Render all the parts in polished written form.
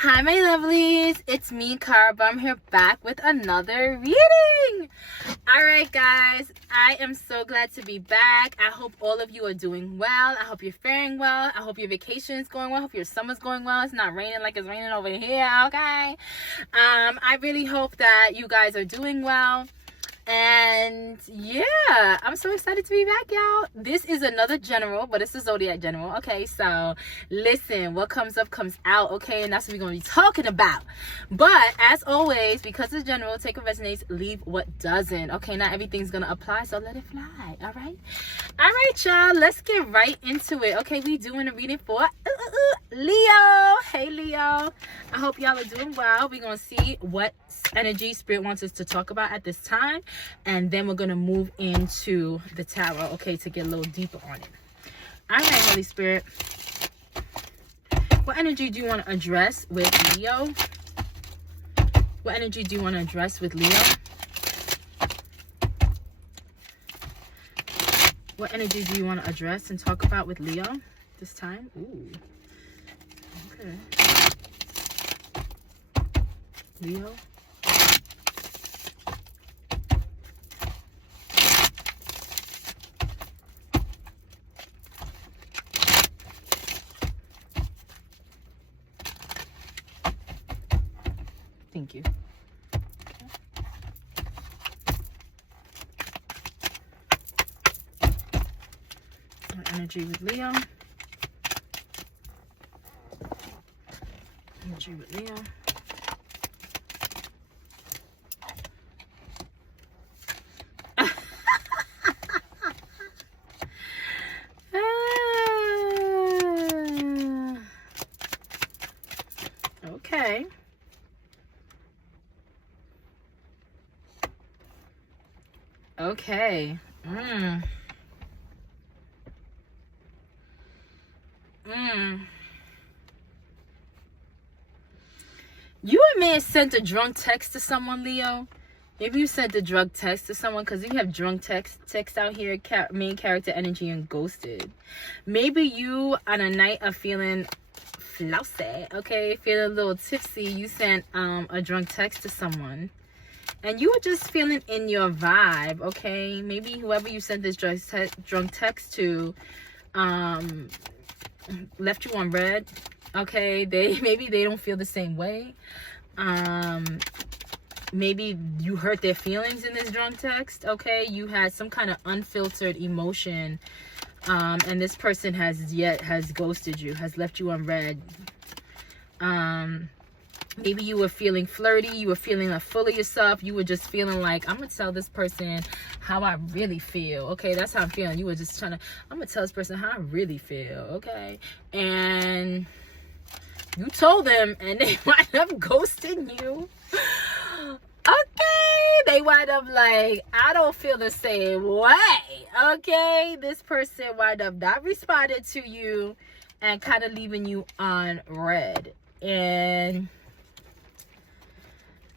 Hi my lovelies, it's me Karaba. I'm here back with another reading. Alright guys, I am so glad to be back. I hope all of you are doing well. I hope you're faring well. I hope your vacation is going well. I hope your summer's going well. It's not raining like it's raining over here, okay? I really hope that you guys are doing well. And yeah, I'm so excited to be back, y'all. This is another general, but it's a zodiac general. Okay, so listen, what comes up comes out, okay? And that's what we're going to be talking about. But as always, because it's general, take what resonates, leave what doesn't. Okay, not everything's going to apply, so let it fly. All right, y'all, let's get right into it. Okay, we doing a reading for Leo. Hey Leo, I hope y'all are doing well. We're going to see what energy spirit wants us to talk about at this time, and then we're going to move into the tarot, okay, to get a little deeper on it. All right, Holy Spirit, what energy do you want to address with Leo? What energy do you want to address with Leo? What energy do you want to address and talk about with Leo this time? Ooh, okay. Leo. Thank you. Okay. Energy with Leo. Energy with Leo. Okay. Okay. You may have sent a drunk text to someone, Leo. Maybe you sent a drunk text to someone, because you have drunk text out here, main character energy and ghosted. Maybe you, on a night of feeling flousy, okay, feeling a little tipsy, you sent a drunk text to someone. And you were just feeling in your vibe, okay? Maybe whoever you sent this drunk text to left you on red, okay? Maybe they don't feel the same way. Maybe you hurt their feelings in this drunk text, okay? You had some kind of unfiltered emotion, and this person has ghosted you, has left you on red. Maybe you were feeling flirty. You were feeling like full of yourself. You were just feeling like, I'm going to tell this person how I really feel. Okay, that's how I'm feeling. You were just trying to, I'm going to tell this person how I really feel. Okay, and you told them and they wind up ghosting you. Okay, they wind up like, I don't feel the same way. Okay, this person wind up not responding to you and kind of leaving you on red. And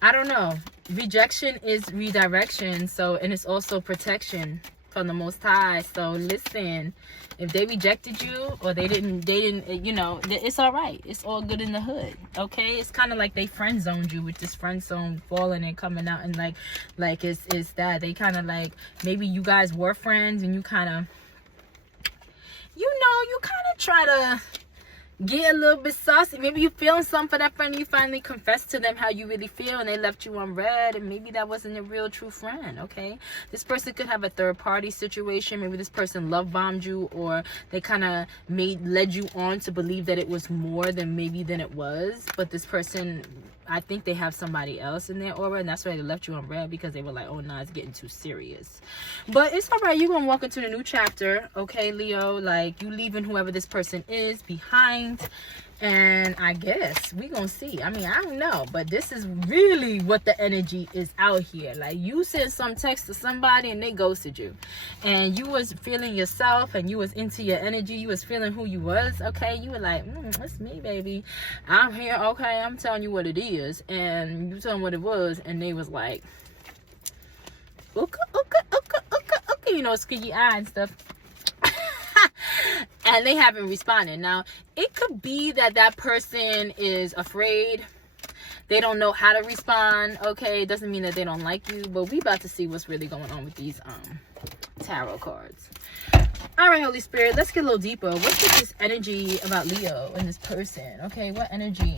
I don't know. Rejection is redirection. So, and it's also protection from the Most High. So listen, if they rejected you or they didn't, you know, it's all right. It's all good in the hood. Okay. It's kind of like they friend zoned you with this friend zone falling and coming out, and like it's that they kind of like, maybe you guys were friends and you kind of, you know, you kind of try to get a little bit saucy. Maybe you feeling something for that friend, you finally confess to them how you really feel, and they left you on red, and maybe that wasn't a real true friend. Okay, this person could have a third party situation. Maybe this person love bombed you, or they kind of led you on to believe that it was more than it was. But this person, I think they have somebody else in their aura, and that's why they left you on red, because they were like, oh no, it's getting too serious. But it's all right. You're gonna walk into the new chapter, okay, Leo? Like, you leaving whoever this person is behind. And I guess we gonna see. I mean, I don't know, but this is really what the energy is out here. Like, you sent some text to somebody and they ghosted you, and you was feeling yourself and you was into your energy. You was feeling who you was. Okay, you were like, it's me, baby, I'm here. Okay, I'm telling you what it is, and you told them what it was, and they was like, okay, you know, squeaky eye and stuff. And they haven't responded. Now, it could be that that person is afraid. They don't know how to respond. Okay, it doesn't mean that they don't like you, but we about to see what's really going on with these tarot cards. All right, Holy Spirit, let's get a little deeper. What's with this energy about Leo and this person? Okay, what energy?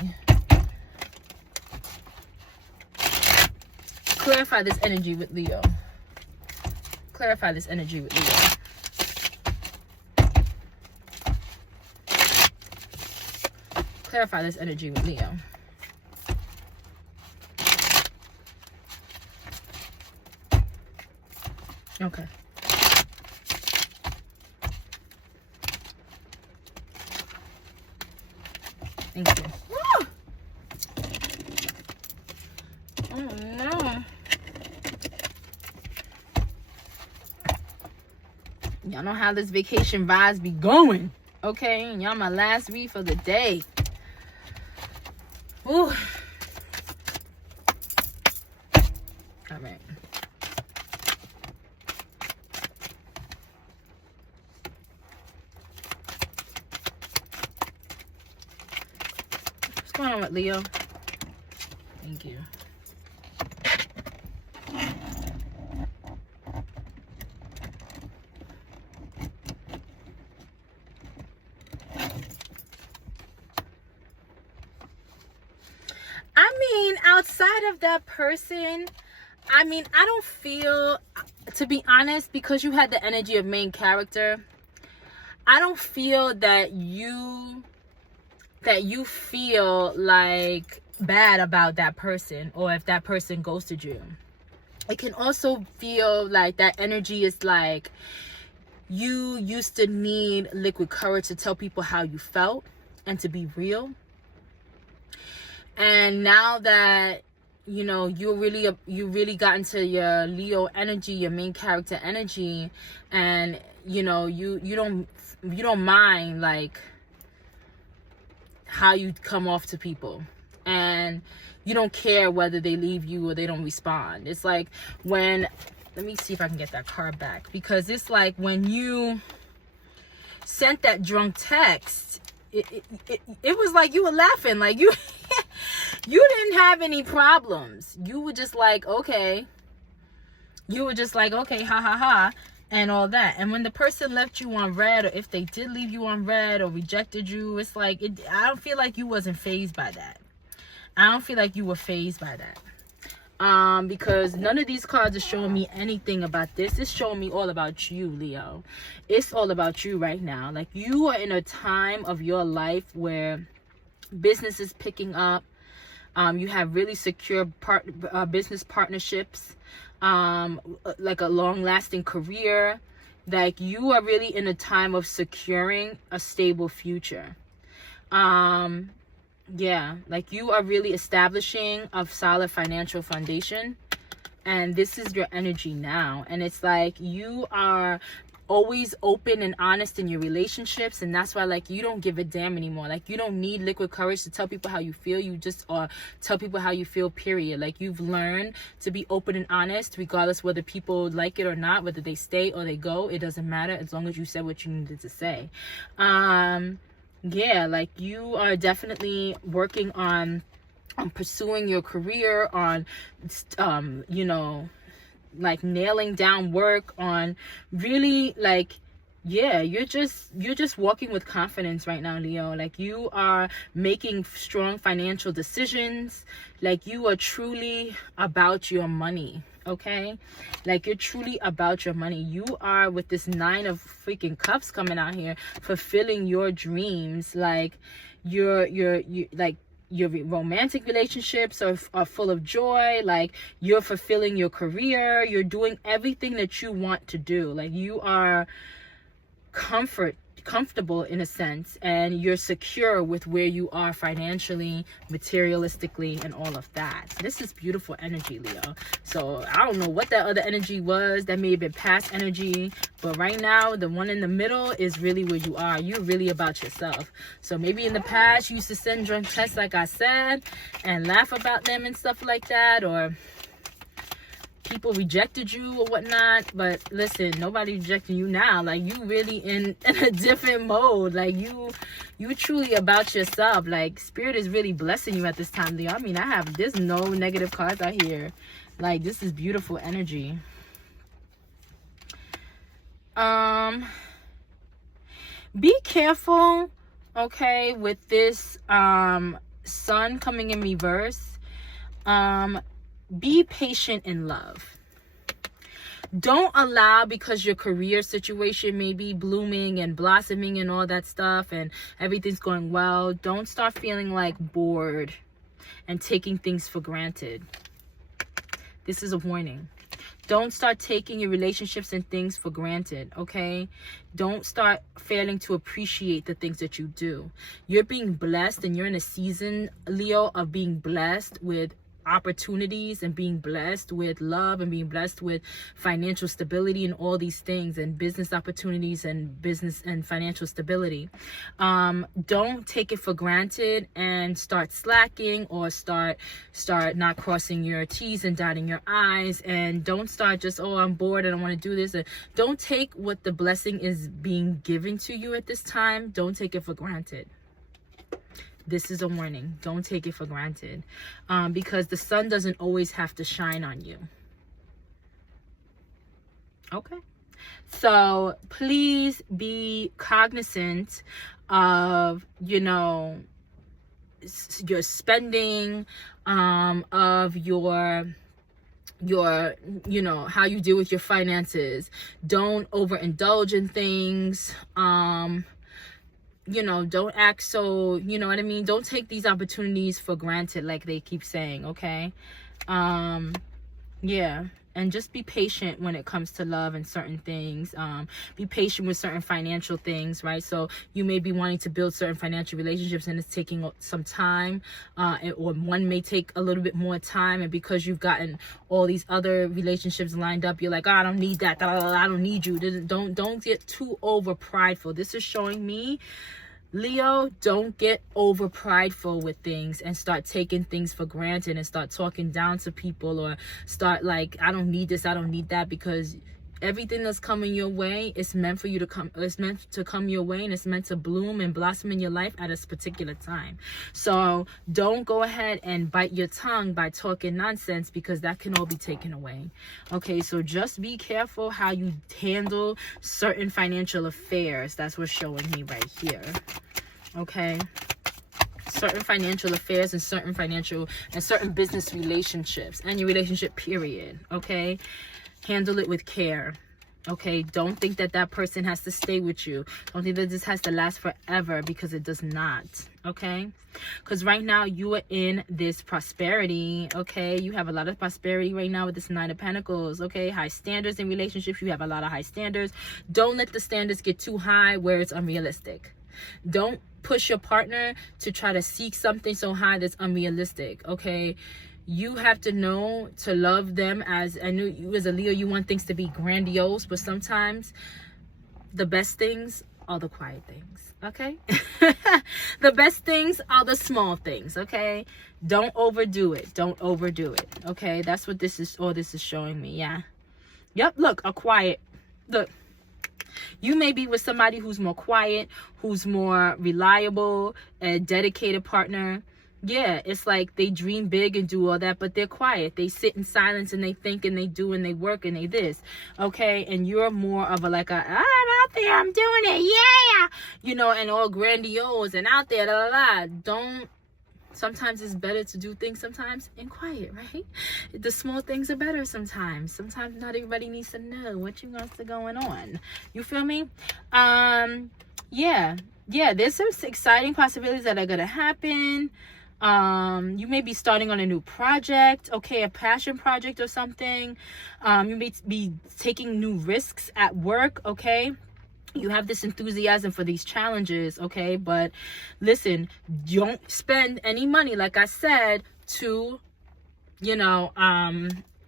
Clarify this energy with Leo. Clarify this energy with Leo. Clarify this energy with Leo. Okay. Thank you. Woo! Oh no. Y'all know how this vacation vibes be going. Okay? And y'all my last read for the day. Woo. All right. What's going on with Leo? Thank you. Outside of that person, I mean, I don't feel, to be honest, because you had the energy of main character, I don't feel that you feel like bad about that person, or if that person ghosted you. It can also feel like that energy is like you used to need liquid courage to tell people how you felt and to be real. And now that, you know, you really got into your Leo energy, your main character energy, and, you know, you don't mind, like, how you come off to people. And you don't care whether they leave you or they don't respond. It's like when, let me see if I can get that card back. Because it's like when you sent that drunk text, it was like you were laughing, like you didn't have any problems. You were just like, okay, ha ha ha, and all that. And when the person left you on red, or if they did leave you on red or rejected you, it's like, I don't feel like you wasn't fazed by that. I don't feel like you were fazed by that. Because none of these cards are showing me anything about this. It's showing me all about you, Leo. It's all about you right now. Like, you are in a time of your life where business is picking up. You have really secure business partnerships, like a long-lasting career. Like, you are really in a time of securing a stable future. Yeah, like you are really establishing a solid financial foundation, and this is your energy now. And it's like you are always open and honest in your relationships, and that's why, like, you don't give a damn anymore. Like, you don't need liquid courage to tell people how you feel. You just tell people how you feel, period. Like, you've learned to be open and honest, regardless whether people like it or not, whether they stay or they go. It doesn't matter, as long as you said what you needed to say. Yeah, like, you are definitely working on pursuing your career, on you know, like, nailing down work, on really, like, yeah, you're just walking with confidence right now, Leo. Like, you are making strong financial decisions. Like, you are truly about your money. Okay, like, you're truly about your money. You are, with this 9 of freaking cups coming out here, fulfilling your dreams. Like, you're like, your romantic relationships are full of joy. Like, you're fulfilling your career. You're doing everything that you want to do. Like, you are comfortable in a sense, and you're secure with where you are financially, materialistically, and all of that. This is beautiful energy, Leo. So I don't know what that other energy was. That may have been past energy, but right now the one in the middle is really where you are. You're really about yourself. So maybe in the past you used to send drunk texts, like I said, and laugh about them and stuff like that, or people rejected you or whatnot, but listen, nobody rejecting you now. Like, you really in a different mode. Like, you truly about yourself. Like, spirit is really blessing you at this time, Leo. I mean, there's no negative cards out here. Like, this is beautiful energy. Be careful, okay, with this sun coming in reverse. Be patient in love. Don't allow, because your career situation may be blooming and blossoming and all that stuff and everything's going well, don't start feeling like bored and taking things for granted. This is a warning. Don't start taking your relationships and things for granted, okay? Don't start failing to appreciate the things that you do. You're being blessed, and you're in a season, Leo, of being blessed with opportunities and being blessed with love and being blessed with financial stability and all these things, and business opportunities and business and financial stability. Don't take it for granted and start slacking, or start not crossing your T's and dotting your I's, and don't start just, oh, I'm bored, I don't want to do this. Don't take what the blessing is being given to you at this time. Don't take it for granted. This is a warning. Don't take it for granted, because the sun doesn't always have to shine on you. Okay? So please be cognizant of, your spending, of your how you deal with your finances. Don't overindulge in things. Don't act so, you know what I mean? Don't take these opportunities for granted, like they keep saying, okay? Yeah. And just be patient when it comes to love and certain things. Be patient with certain financial things, right? So you may be wanting to build certain financial relationships, and it's taking some time, or one may take a little bit more time. And because you've gotten all these other relationships lined up, you're like, oh, I don't need that. I don't need you. Don't get too over prideful. This is showing me, Leo, don't get over prideful with things and start taking things for granted and start talking down to people, or start like, I don't need this, I don't need that, because everything that's coming your way is meant for you to come. It's meant to come your way, and it's meant to bloom and blossom in your life at a particular time. So don't go ahead and bite your tongue by talking nonsense, because that can all be taken away. Okay, so just be careful how you handle certain financial affairs. That's what's showing me right here. Okay, certain financial affairs and certain business relationships, and your relationship period. Okay, handle it with care. Okay, don't think that person has to stay with you. Don't think that this has to last forever, because it does not. Okay, because right now you are in this prosperity. Okay, you have a lot of prosperity right now with this Nine of Pentacles. Okay, high standards in relationships. You have a lot of high standards. Don't let the standards get too high where it's unrealistic. Don't push your partner to try to seek something so high that's unrealistic. Okay, you have to know to love them. As I know you as a Leo, you want things to be grandiose, but sometimes the best things are the quiet things. Okay, the best things are the small things. Okay, don't overdo it. Don't overdo it. Okay, that's what this is. All this is showing me. Yeah. Yep. Look, a quiet. Look. You may be with somebody who's more quiet, who's more reliable, a dedicated partner. Yeah, it's like they dream big and do all that, but they're quiet. They sit in silence and they think and they do and they work and they this. Okay, and you're more of I'm out there, I'm doing it, yeah, and all grandiose and out there, Don't. Sometimes it's better to do things sometimes in quiet, right? The small things are better sometimes. Sometimes not everybody needs to know what you got going on. You feel me? Yeah, there's some exciting possibilities that are going to happen. You may be starting on a new project, okay, a passion project or something. You may be taking new risks at work, okay? You have this enthusiasm for these challenges, okay? But listen, don't spend any money, like I said, to,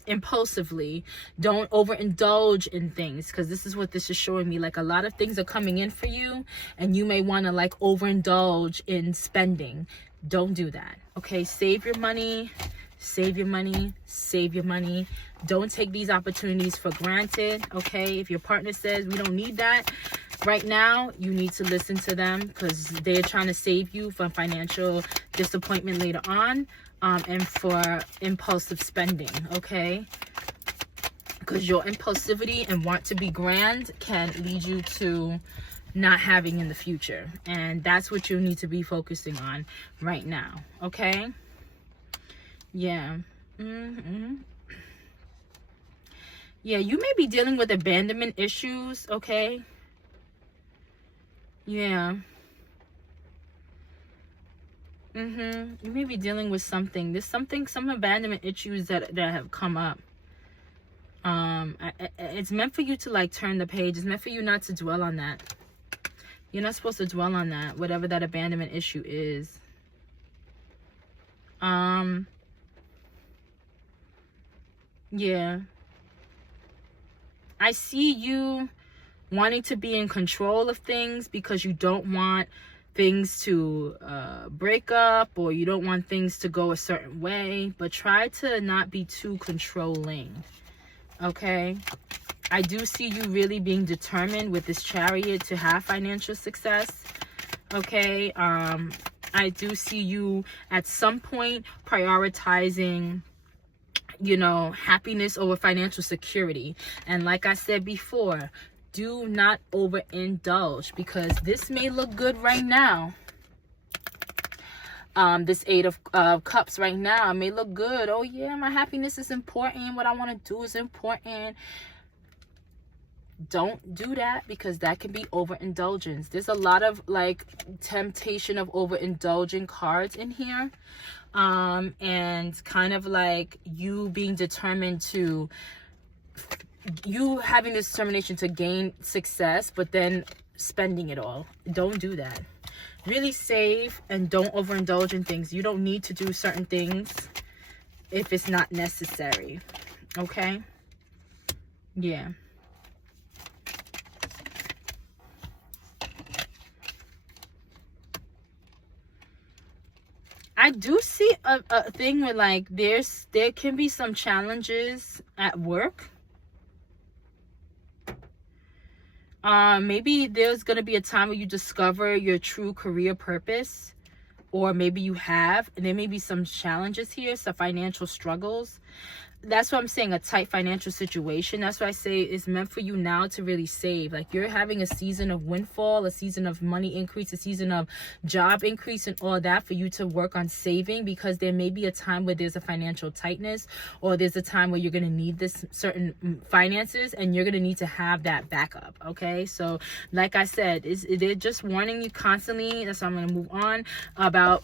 impulsively. Don't overindulge in things, because this is what this is showing me. Like, a lot of things are coming in for you, and you may want to overindulge in spending. Don't do that, okay? Save your money. Save your money. Save your money. Don't take these opportunities for granted, okay? If your partner says we don't need that right now, you need to listen to them, because they're trying to save you from financial disappointment later on, and for impulsive spending, okay? Because your impulsivity and want to be grand can lead you to not having in the future, and that's what you need to be focusing on right now, okay? Yeah. Yeah, you may be dealing with abandonment issues, okay? Yeah. You may be dealing with something. There's some abandonment issues that have come up. It's meant for you to like turn the page. It's meant for you not to dwell on that. You're not supposed to dwell on that, whatever that abandonment issue is. Yeah. I see you wanting to be in control of things because you don't want things to break up, or you don't want things to go a certain way, but try to not be too controlling, okay? I do see you really being determined with this Chariot to have financial success, okay? I do see you at some point prioritizing, you know, happiness over financial security. And like I said before, do not overindulge, because this may look good right now. This Eight of Cups right now may look good. Oh yeah, my happiness is important. What I want to do is important. Don't do that, because that can be overindulgence. There's a lot of like temptation of overindulging cards in here. And kind of like you being determined to, you having this determination to gain success, but then spending it all. Don't do that. Really save and don't overindulge in things. You don't need to do certain things if it's not necessary, okay? Yeah. I do see a thing where like there can be some challenges at work. Maybe there's going to be a time where you discover your true career purpose, or maybe you have, and there may be some challenges here, some financial struggles. That's what I'm saying, a tight financial situation. That's why I say it's meant for you now to really save. Like you're having a season of windfall, a season of money increase, a season of job increase, and all that for you to work on saving, because there may be a time where there's a financial tightness, or there's a time where you're going to need this certain finances, and you're going to need to have that backup, okay? So like I said, they're just warning you constantly. That's why I'm going to move on about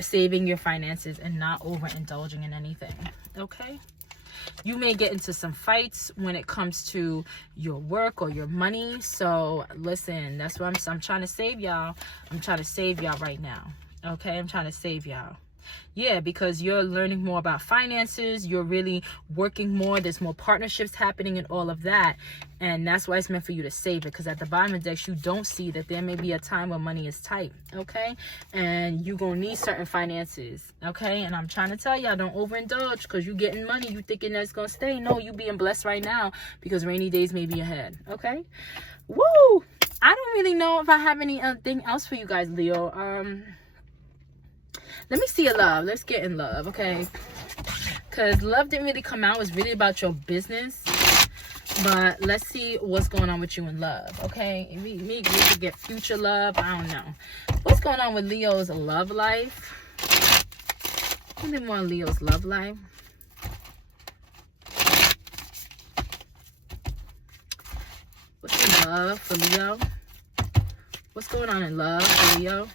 saving your finances and not overindulging in anything, okay? You may get into some fights when it comes to your work or your money. So listen, that's what I'm trying to save y'all. I'm trying to save y'all right now. Okay, I'm trying to save y'all. Yeah, because you're learning more about finances. You're really working more. There's more partnerships happening and all of that. And that's why it's meant for you to save it. Because at the bottom of the deck, you don't see that there may be a time where money is tight. Okay? And you're going to need certain finances. Okay? And I'm trying to tell y'all, don't overindulge. Because you getting money, you thinking that's going to stay. No, you being blessed right now. Because rainy days may be ahead. Okay? Woo! I don't really know if I have anything else for you guys, Leo. Let me see your love. Let's get in love, okay? Because love didn't really come out. It was really about your business. But let's see what's going on with you in love, okay? We could get future love. I don't know. What's going on with Leo's love life? A little more on Leo's love life. What's in love for Leo? What's going on in love for Leo?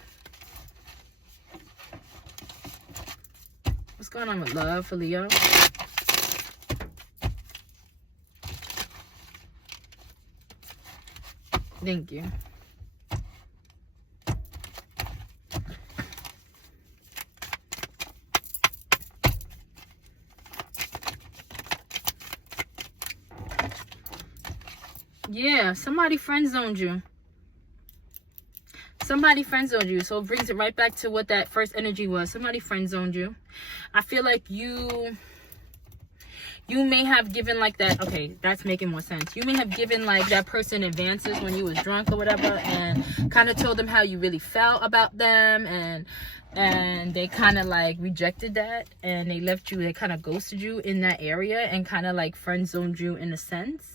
What's going on with love for Leo? Thank you. Yeah, somebody friend zoned you. Somebody friend zoned you. So it brings it right back to what that first energy was. Somebody friend zoned you. I feel like you may have given like that. Okay, that's making more sense. You may have given like that person advances when you was drunk or whatever, and kind of told them how you really felt about them, and they kind of like rejected that, and they left you, they kind of ghosted you in that area, and kind of like friend zoned you in a sense.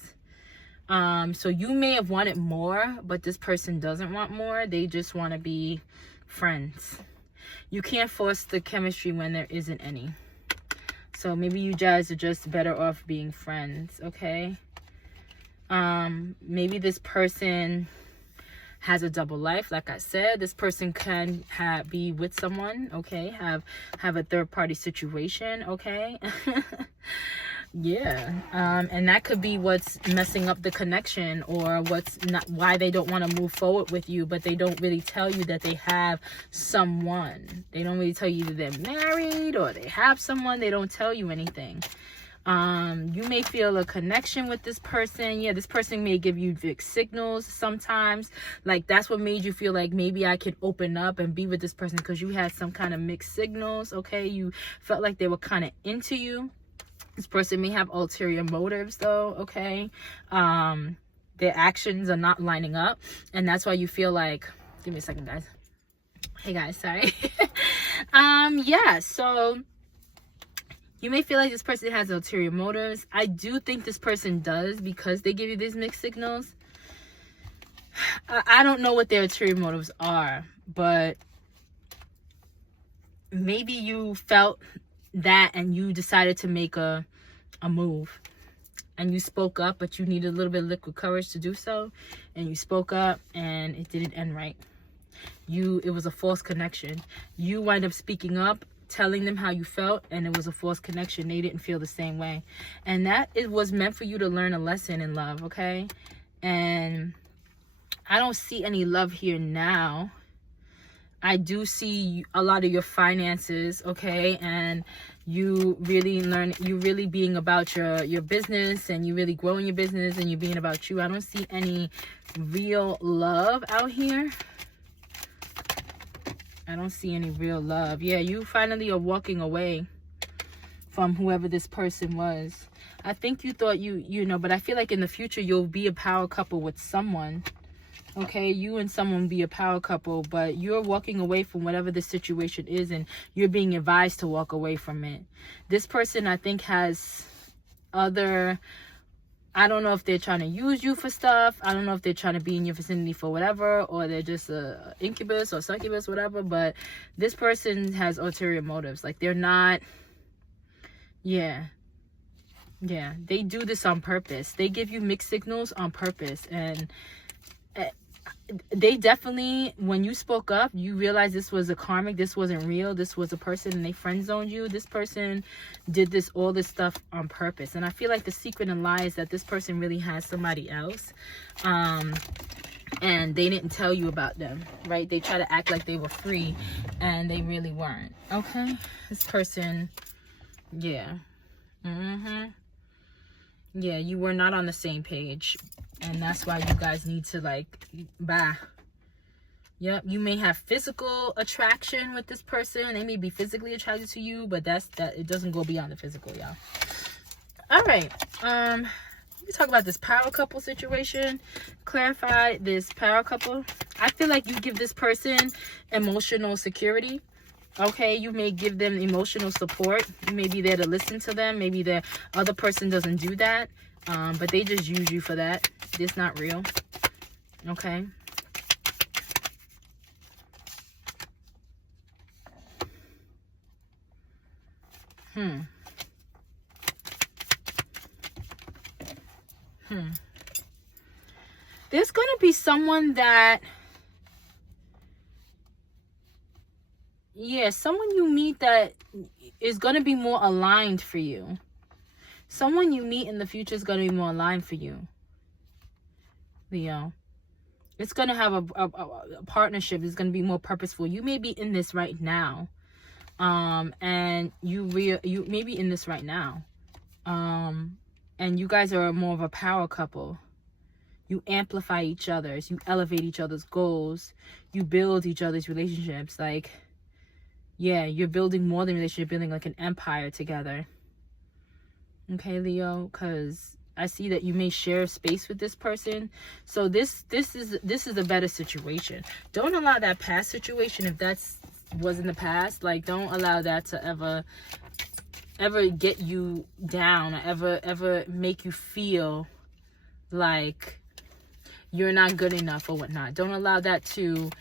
So you may have wanted more, but this person doesn't want more. They just want to be friends. You can't force the chemistry when there isn't any. So maybe you guys are just better off being friends, okay? Maybe this person has a double life. Like I said, this person can be with someone, okay? Have a third party situation, okay? Yeah. And that could be what's messing up the connection, or what's not, why they don't want to move forward with you, but they don't really tell you that they have someone. They don't really tell you that they're married or they have someone. They don't tell you anything. You may feel a connection with this person. Yeah, this person may give you mixed signals sometimes. Like that's what made you feel like maybe I could open up and be with this person, because you had some kind of mixed signals, okay? You felt like they were kind of into you. This person may have ulterior motives though, okay? Their actions are not lining up, and that's why you feel like, give me a second, guys. Hey guys, sorry. Yeah, so you may feel like this person has ulterior motives. I do think this person does, because they give you these mixed signals. I don't know what their ulterior motives are, but maybe you felt that and you decided to make a move, and you spoke up, but you needed a little bit of liquid courage to do so, and you spoke up and it didn't end right. It was a false connection. You wind up speaking up, telling them how you felt, and it was a false connection. They didn't feel the same way, and that it was meant for you to learn a lesson in love, okay? And I don't see any love here now. I do see a lot of your finances, okay? And you really being about your business, and you really growing your business, and you being about you. I don't see any real love out here. I don't see any real love. Yeah, you finally are walking away from whoever this person was. I think you thought you know, but I feel like in the future you'll be a power couple with someone. Okay, you and someone be a power couple, but you're walking away from whatever the situation is, and you're being advised to walk away from it. This person, I think, has other, I don't know if they're trying to use you for stuff. I don't know if they're trying to be in your vicinity for whatever, or they're just a incubus or succubus, whatever. But this person has ulterior motives. Like they're not, yeah, they do this on purpose. They give you mixed signals on purpose, and they definitely, when you spoke up, you realized this was a karmic, this wasn't real, this was a person, and they friend zoned you. This person did all this stuff on purpose. And I feel like the secret and lie is that this person really has somebody else, and they didn't tell you about them, right? They try to act like they were free, and they really weren't, okay? This person, yeah, yeah, you were not on the same page. And that's why you guys need to like, bye. Yep, you may have physical attraction with this person. They may be physically attracted to you, but it doesn't go beyond the physical, y'all. All right. Let me talk about this power couple situation. Clarify this power couple. I feel like you give this person emotional security. Okay, you may give them emotional support. You may be there to listen to them. Maybe the other person doesn't do that. But they just use you for that. It's not real. Okay. There's going to be someone that, yeah, someone you meet that is going to be more aligned for you. Someone you meet in the future is going to be more aligned for you, Leo. It's going to have a partnership. It's going to be more purposeful. You may be in this right now. And you may be in this right now. And you guys are more of a power couple. You amplify each other's, you elevate each other's goals, you build each other's relationships. Like, yeah, you're building more than a relationship, you're building like an empire together. Okay, Leo, because I see that you may share space with this person. So this is a better situation. Don't allow that past situation, if that's was in the past, like, don't allow that to ever get you down, or ever make you feel like you're not good enough or whatnot. Don't allow that to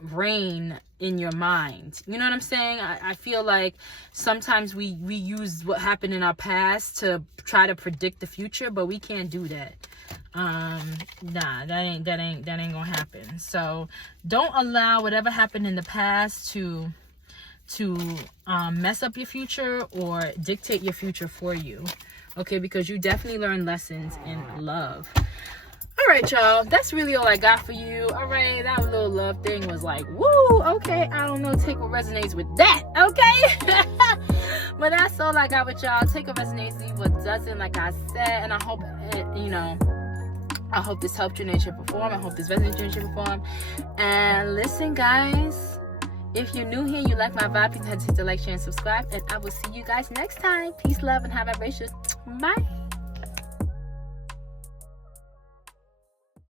reign in your mind. You know what I'm saying? I feel like sometimes we use what happened in our past to try to predict the future, but we can't do that. Nah, that ain't gonna happen. So don't allow whatever happened in the past to mess up your future or dictate your future for you. Okay, because you definitely learn lessons in love. All right, y'all, that's really all I got for you. All right, that little love thing was like, woo, okay, I don't know, take what resonates with that, okay? But that's all I got with y'all. Take what resonates, leave what doesn't, like I said. And I hope, I hope this helped you in your form. I hope this resonates in your form. And listen, guys, if you're new here, you like my vibe, please hit the like, share, and subscribe. And I will see you guys next time. Peace, love, and high vibration. Bye.